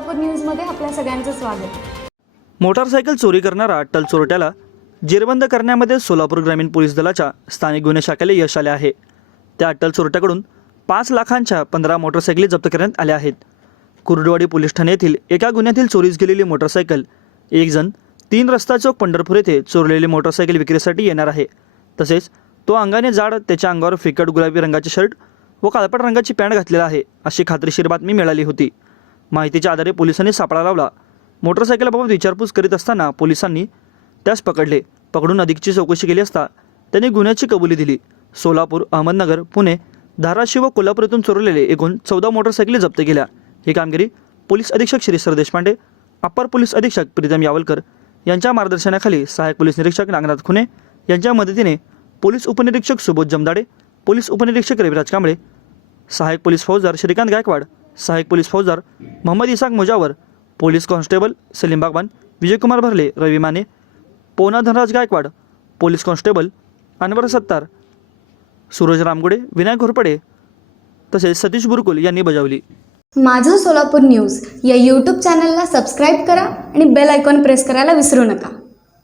सोलापूर न्यूजमध्ये आपल्या सगळ्यांचं स्वागत। मोटारसायकल चोरी करणारा अट्टल चोरट्याला जेरबंद करण्यामध्ये सोलापूर ग्रामीण पोलीस दलाच्या स्थानिक गुन्हे शाखेला यश आले आहे। त्या अट्टल चोरट्याकडून 5 लाखांच्या 15 मोटारसायकली जप्त करण्यात आल्या आहेत। कुर्डवाडी पोलीस ठाणे येथील एका गुन्ह्यातील चोरीस गेलेली मोटारसायकल एक जण 3 रस्ता चौक पंढरपूर येथे चोरलेली मोटारसायकल विक्रीसाठी येणार आहे। तसेच तो अंगाने जाड, त्याच्या अंगावर फिकट गुलाबी रंगाचे शर्ट व काळपट रंगाची पॅन्ट घातलेला आहे अशी खात्रीशीर बातमी मिळाली होती। माहितीच्या आधारे पोलिसांनी सापळा लावला। मोटारसायकलबाबत विचारपूस करीत असताना पोलिसांनी त्यास पकडले। पकडून अधिकची चौकशी केली असता त्यांनी गुन्ह्याची कबुली दिली। सोलापूर, अहमदनगर, पुणे, धाराशिव व कोल्हापूर येथून चोरलेले एकूण 14 मोटारसायकली जप्त केल्या। ही कामगिरी पोलीस अधीक्षक श्रीसर देशपांडे, अप्पर पोलीस अधीक्षक प्रीतम यावलकर यांच्या मार्गदर्शनाखाली सहाय्यक पोलीस निरीक्षक नागनाथ खुने यांच्या मदतीने पोलीस उपनिरीक्षक सुबोध जमदाडे, पोलीस उपनिरीक्षक रविराज कांबळे, सहाय्यक पोलीस फौजदार श्रीकांत गायकवाड, सहाय्यक पोलीस फौजदार मोहम्मद इसाक मुजावर, पोलीस कॉन्स्टेबल सलीम बागवान, विजयकुमार भरले, रवी माने, पोना धनराज गायकवाड, पोलीस कॉन्स्टेबल अनवर सत्तार, सूरज रामगुडे, विनायक घोरपडे तसेच सतीश बुरकुल यांनी बजावली। माझं सोलापूर न्यूज या यूट्यूब चॅनलला सबस्क्राईब करा आणि बेल आयकॉन प्रेस करायला विसरू नका।